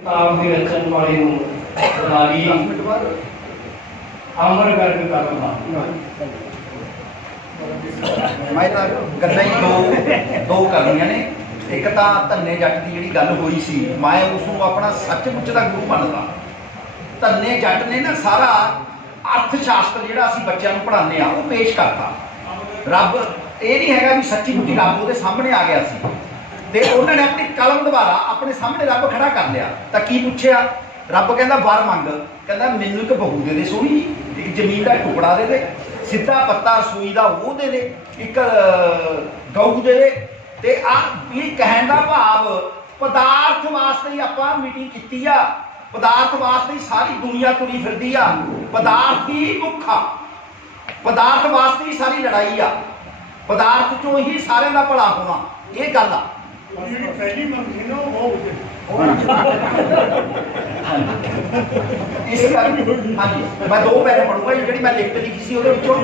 ਕਿਤਾਬ ਦੀ ਰਚਨ ਵਾਲੇ ਨੂੰ ਰਾਗੀ ਅਮਰ ਕਰਕੇ ਕਰਨਾ ਮੈਂ ਤਾਂ ਗੱਲਾਂ ਹੀ ਦੋ ਦੋ ਕਰਨੀਆਂ ਨੇ। ਇੱਕ ਤਾਂ ਧੰਨੇ ਜੱਟ ਦੀ ਜਿਹੜੀ ਗੱਲ ਹੋਈ ਸੀ, ਮੈਂ ਉਸ ਨੂੰ ਆਪਣਾ ਸੱਚਮੁੱਚ ਦਾ ਗੁਰੂ ਮੰਨਦਾ। ਧੰਨੇ ਜੱਟ ਨੇ ਨਾ ਸਾਰਾ ਅਰਥ ਸ਼ਾਸਤਰ ਜਿਹੜਾ ਅਸੀਂ ਬੱਚਿਆਂ ਨੂੰ ਪੜ੍ਹਾਉਂਦੇ ਆ, ਉਹ ਪੇਸ਼ ਕਰਤਾ। ਰੱਬ, ਇਹ ਨਹੀਂ ਹੈਗਾ ਵੀ ਸੱਚੀ ਮੁੱਚੀ ਰੱਬ ਉਹਦੇ ਸਾਹਮਣੇ ਆ ਗਿਆ ਸੀ। ਤੇ ਉਹਨਾਂ ਨੇ ਆਪਣੀ ਕਲਮ ਦੁਆਰਾ ਆਪਣੇ ਸਾਹਮਣੇ ਰੱਬ ਖੜਾ ਕਰ ਲਿਆ। ਤਾਂ ਕੀ ਪੁੱਛਿਆ? ਰੱਬ ਕਹਿੰਦਾ ਵਰ ਮੰਗ। ਕਹਿੰਦਾ, ਮੈਨੂੰ ਇੱਕ ਬਹੂ ਦੇ ਦੇ ਸੋਹਣੀ ਇੱਕ ਜ਼ਮੀਨ ਦਾ ਟੁਕੜਾ ਦੇ ਦੇ, ਸਿੱਧਾ ਪੱਤਾ ਰਸੋਈ ਦਾ ਉਹ ਦੇ ਦੇ, ਇੱਕ ਗਊ ਦੇ ਦੇ ਤੇ ਆ ਇਹ ਕਹਿਣ ਦਾ ਭਾਵ, ਪਦਾਰਥ ਵਾਸਤੇ ਹੀ ਆਪਾਂ ਮੀਟਿੰਗ ਕੀਤੀ ਆ। ਪਦਾਰਥ ਵਾਸਤੇ ਹੀ ਸਾਰੀ ਦੁਨੀਆ ਤੁਰੀ ਫਿਰਦੀ ਆ। ਪਦਾਰਥ ਹੀ ਮੁੱਖ ਆ। ਪਦਾਰਥ ਵਾਸਤੇ ਹੀ ਸਾਰੀ ਲੜਾਈ ਆ। ਪਦਾਰਥ ਚੋਂ ਹੀ ਸਾਰਿਆਂ ਦਾ ਭਲਾ ਹੋਣਾ, ਇਹ ਗੱਲ ਆ। ਜਿਹੜੀ ਪਹਿਲੀ ਮੰਗ ਨਾ, ਉਹ ਬਹੁਤ ਉੱਤੇ ਇਸ ਕਰਕੇ ਹਾਂਜੀ। ਮੈਂ ਦੋ ਪੈਰੇ ਪੜੂੰਗਾ ਜਿਹੜੀ ਮੈਂ ਲਿਖਤ ਲਿਖੀ ਸੀ ਉਹਦੇ ਵਿੱਚੋਂ।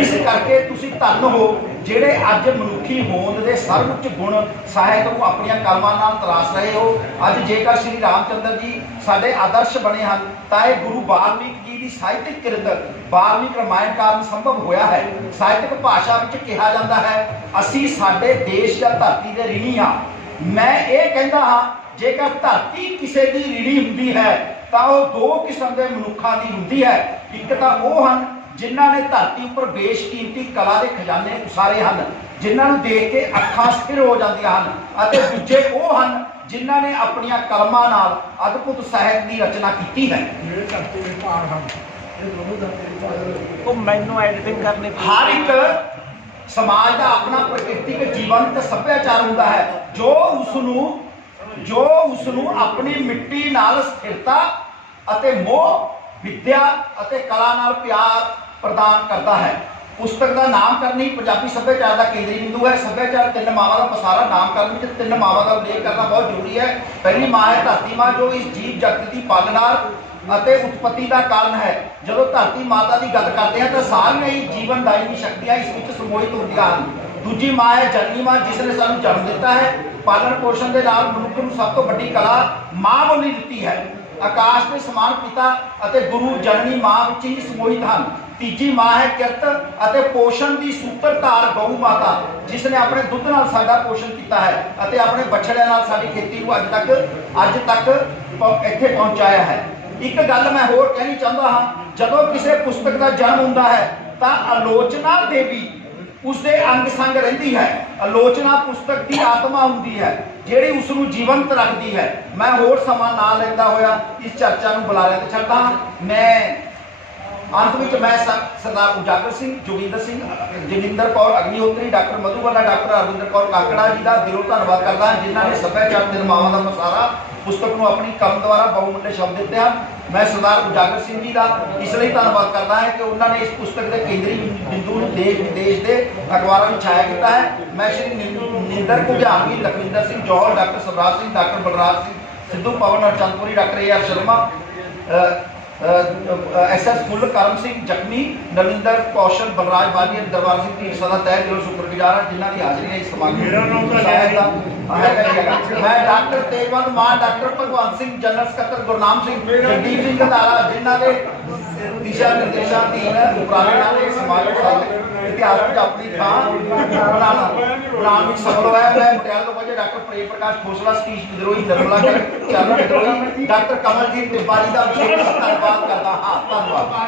ਇਸ ਕਰਕੇ ਤੁਸੀਂ ਧੰਨ ਹੋ, ਜਿਹੜੇ ਅੱਜ ਮਨੁੱਖੀ ਹੋਂਦ ਦੇ ਸਰਵਉੱਚ ਗੁਣ ਸਾਹਿਤ ਨੂੰ ਆਪਣੀਆਂ ਕਲਮਾਂ ਨਾਲ ਤਰਾਸ਼ ਰਹੇ ਹੋ, ਅੱਜ ਜੇਕਰ ਸ੍ਰੀ ਰਾਮਚੰਦਰ ਜੀ ਸਾਡੇ ਆਦਰਸ਼ ਬਣੇ ਹਨ, ਤਾਂ ਇਹ ਗੁਰੂ ਵਾਲਮੀਕ ਜੀ ਦੀ ਸਾਹਿਤਿਕ ਕਿਰਤ ਵਾਲਮੀਕ ਰਮਾਇਣ ਕਾਰਨ ਸੰਭਵ ਹੋਇਆ ਹੈ। ਸਾਹਿਤਕ ਭਾਸ਼ਾ ਵਿੱਚ ਕਿਹਾ ਜਾਂਦਾ ਹੈ, ਅਸੀਂ ਸਾਡੇ ਦੇਸ਼ ਜਾਂ ਧਰਤੀ ਦੇ ਰਿਣੀ ਹਾਂ। ਮੈਂ ਇਹ ਕਹਿੰਦਾ ਹਾਂ ਜੇਕਰ ਧਰਤੀ ਕਿਸੇ ਦੀ ਰੀੜੀ ਹੁੰਦੀ ਹੈ ਤਾਂ ਉਹ ਦੋ ਕਿਸਮ ਦੇ ਮਨੁੱਖਾਂ ਦੀ ਹੁੰਦੀ ਹੈ। ਇੱਕ ਤਾਂ ਉਹ ਹਨ ਜਿਨ੍ਹਾਂ ਨੇ ਧਰਤੀ ਉੱਪਰ ਬੇਸ਼ਕੀਮਤੀ ਕਲਾ ਦੇ ਖਜ਼ਾਨੇ ਉਸਾਰੇ ਹਨ ਜਿਨ੍ਹਾਂ ਨੂੰ ਦੇਖ ਕੇ ਅੱਖਾਂ ਸਥਿਰ ਹੋ ਜਾਂਦੀਆਂ ਹਨ ਅਤੇ ਦੂਜੇ ਉਹ ਹਨ ਜਿਨ੍ਹਾਂ ਨੇ ਆਪਣੀਆਂ ਕਲਮਾਂ ਨਾਲ ਅਦਭੁਤ ਸਾਹਿਤ ਦੀ ਰਚਨਾ ਕੀਤੀ ਹੈ। ਜਿਹੜੇ ਧਰਤੀ ਦੇ ਭਾਰ ਹਨ। ਇਹ ਦੋਨੋਂ ਧਰਤੀ ਦੇ ਭਾਰ ਉਹ ਮੈਨੂੰ ਐਡੀਟਿੰਗ ਕਰਨੀ ਹਰ ਇੱਕ ਸਮਾਜ ਦਾ ਆਪਣਾ ਜੀਵੰਤ ਸੱਭਿਆਚਾਰ ਹੁੰਦਾ ਹੈ। ਜੋ ਉਸ ਨੂੰ ਜੋ ਉਸ ਨੂੰ ਆਪਣੀ ਮਿੱਟੀ ਨਾਲ ਸਥਿਰਤਾ ਅਤੇ ਮੋਹ, ਵਿਦਿਆ ਅਤੇ ਕਲਾ ਨਾਲ ਪਿਆਰ ਪ੍ਰਦਾਨ ਕਰਦਾ ਹੈ। ਪੁਸਤਕ ਦਾ ਨਾਮਕਰਨ ਹੀ ਪੰਜਾਬੀ ਸੱਭਿਆਚਾਰ ਦਾ ਕੇਂਦਰੀ ਬਿੰਦੂ ਹੈ। ਸੱਭਿਆਚਾਰ ਤਿੰਨ ਮਾਵਾਂ ਦਾ ਪਸਾਰਾ ਨਾਮਕਰਨ ਵਿੱਚ ਤਿੰਨ ਮਾਵਾਂ ਦਾ ਉਲੇਖ ਕਰਨਾ ਬਹੁਤ ਜ਼ਰੂਰੀ ਹੈ। ਪਹਿਲੀ ਮਾਂ ਹੈ ਧਰਤੀ ਮਾਂ, ਜੋ ਇਸ ਜੀਵ ਜਗਤ ਦੀ ਪਾਲਣਹਾਰ ਅਤੇ ਉਤਪਤੀ ਦਾ ਕਾਰਨ ਹੈ। ਜਦੋਂ ਧਰਤੀ ਮਾਤਾ ਦੀ ਗੱਲ ਕਰਦੇ ਹਾਂ ਤਾਂ ਸਾਰੀਆਂ ਹੀ ਜੀਵਨ ਦਾਇਨੀ ਸ਼ਕਤੀਆਂ ਇਸ ਵਿੱਚ ਸਮੋਹਿਤ ਹੁੰਦੀਆਂ ਹਨ। ਦੂਜੀ ਮਾਂ ਹੈ, ਜਨਨੀ ਮਾਂ, ਜਿਸ ਨੇ ਸਾਨੂੰ ਜਨਮ ਦਿੱਤਾ ਹੈ। ਪਾਲਣ ਪੋਸ਼ਣ ਦੇ ਨਾਲ ਮਨੁੱਖ ਨੂੰ ਸਭ ਤੋਂ ਵੱਡੀ ਕਲਾ ਮਾਂ ਬੋਲੀ ਦਿੱਤੀ ਹੈ। ਆਕਾਸ਼ ਦੇ ਸਮਾਨ ਪਿਤਾ ਅਤੇ ਗੁਰੂ ਜਨਨੀ ਮਾਂ ਵਿੱਚ ਹੀ ਸਮੋਹਿਤ ਹਨ। ਤੀਜੀ ਮਾਂ ਹੈ ਕਿਰਤ ਅਤੇ ਪੋਸ਼ਣ ਦੀ ਸੂਤਰਧਾਰ ਗਊ ਮਾਤਾ, ਜਿਸ ਨੇ ਆਪਣੇ ਦੁੱਧ ਨਾਲ ਸਾਡਾ ਪੋਸ਼ਣ ਕੀਤਾ ਹੈ ਅਤੇ ਆਪਣੇ ਬਛੜਿਆਂ ਨਾਲ ਸਾਡੀ ਖੇਤੀ ਨੂੰ ਅੱਜ ਤੱਕ ਅੱਜ ਤੱਕ ਇੱਥੇ ਪਹੁੰਚਾਇਆ ਹੈ। ਇੱਕ ਗੱਲ ਮੈਂ ਹੋਰ ਕਹਿਣੀ ਚਾਹੁੰਦਾ ਹਾਂ, ਜਦੋਂ ਕਿਸੇ ਪੁਸਤਕ ਦਾ ਜਨਮ ਹੁੰਦਾ ਹੈ, ਤਾਂ ਆਲੋਚਨਾ ਦੇਵੀ ਉਸ ਦੇ ਅੰਗ ਸੰਗ ਰਹਿੰਦੀ ਹੈ। ਆਲੋਚਨਾ ਪੁਸਤਕ ਦੀ ਆਤਮਾ ਹੁੰਦੀ ਹੈ, ਜਿਹੜੀ ਉਸ ਨੂੰ ਜੀਵੰਤ ਰੱਖਦੀ ਹੈ। ਮੈਂ ਹੋਰ ਸਮਾਂ ਨਾ ਲੈਂਦਾ ਹੋਇਆ ਇਸ ਚਰਚਾ ਨੂੰ ਬੁਲਾਰਿਆਂ ਤੇ ਛੱਡਾਂ ਮੈਂ ਅੰਤ ਵਿੱਚ ਮੈਂ ਸ- ਸਰਦਾਰ ਉਜਾਗਰ ਸਿੰਘ, ਜੋਗਿੰਦਰ ਸਿੰਘ, ਜਗਿੰਦਰ ਕੌਰ ਅਗਨੀਹੋਤਰੀ, ਡਾਕਟਰ ਮਧੂਬਾਲਾ ਡਾਕਟਰ ਅਰਵਿੰਦਰ ਕੌਰ ਕਾਕੜਾ ਜੀ ਦਾ ਦਿਲੋਂ ਧੰਨਵਾਦ ਕਰਦਾ ਹਾਂ, ਜਿਨ੍ਹਾਂ ਨੇ ਸੱਭਿਆਚਾਰ ਨਿਰਮਾਵਾਂ ਦਾ ਮਸਾਰਾ ਪੁਸਤਕ ਨੂੰ ਆਪਣੀ ਕਲਮ ਦੁਆਰਾ ਬਹੁਮੁੱਲੇ ਸ਼ਬਦ ਦਿੱਤੇ ਹਨ। ਮੈਂ ਸਰਦਾਰ ਉਜਾਗਰ ਸਿੰਘ ਜੀ ਦਾ ਇਸ ਲਈ ਧੰਨਵਾਦ ਕਰਦਾ ਹਾਂ ਕਿ ਉਹਨਾਂ ਨੇ ਇਸ ਪੁਸਤਕ ਦੇ ਕੇਂਦਰੀ ਬਿੰਦੂ ਨੂੰ ਦੇਸ਼ ਵਿਦੇਸ਼ ਦੇ ਅਖਬਾਰਾਂ ਵਿੱਚ ਛਾਇਆ ਕੀਤਾ ਹੈ। ਮੈਂ Shri ਨਿੰ- Ninder Ghugianvi Lakhwinder Singh Johar, doctor Swaraj Singh, doctor Balraj Singh, Sidhu Pawan Harchandpuri doctor A R Sharma S S Phull Karam Singh Zakhmi Navinder Kaushal Balraj ਅਤੇ ਦਰਬਾਰ ਸਿੰਘ ਢੀਂਡ ਸਦਾ ਤਹਿ ਦਿਲੋਂ ਸ਼ੁਕਰਗੁਜ਼ਾਰ ਹਾਂ ਜਿਨ੍ਹਾਂ ਦੀ ਹਾਜ਼ਰੀ ਹੈ ਇਸ ਸਮਾਗਮ ਮੇਰਾ ਨਾਮ ਤਾਂ ਦਾ ਹੈਗਾ ਹੈਗਾ। ਮੈਂ doctor Tejwant Mann doctor Bhagwant Singh general ਸਕੱਤਰ ਗੁਰਨਾਮ ਸਿੰਘ ਜਗਦੀਪ ਸਿੰਘ ਗੰਧਾਰਾ ਜਿਨ੍ਹਾਂ ਦੇ ਦਿਸ਼ਾ ਨਿਰਦੇਸ਼ਾਂ ਦੀ ਉਪਰਾਲੇ ਨਾਲ ਸਮਾਗਮ ਸਾਡੇ ਇਤਿਹਾਸ ਵਿੱਚ ਆਪਣੀ ਥਾਂ ਬਣਾਉਣਾ। ਬਣਾਉਣ ਵਿੱਚ ਸਫਲ ਹੋਇਆ ਮੈਂ ਪਟਿਆਲਾ ਤੋਂ ਪਹੁੰਚੇ ਡਾਕਟਰ ਪ੍ਰੇਮ ਪ੍ਰਕਾਸ਼ ਖੋਸਲਾ ਸਤੀਸ਼ ਵਿਦਰੋਹੀ, ਨਰਮਲਾ ਚਰਨ ਵਿਦਰੋਹੀ, ਡਾਕਟਰ ਕਮਲਜੀਤ ਤਿਵਾਰੀ ਦਾ ਵਿਸ਼ੇਸ਼ ਧੰਨਵਾਦ ਕਰਦਾ ਹਾਂ। ਧੰਨਵਾਦ।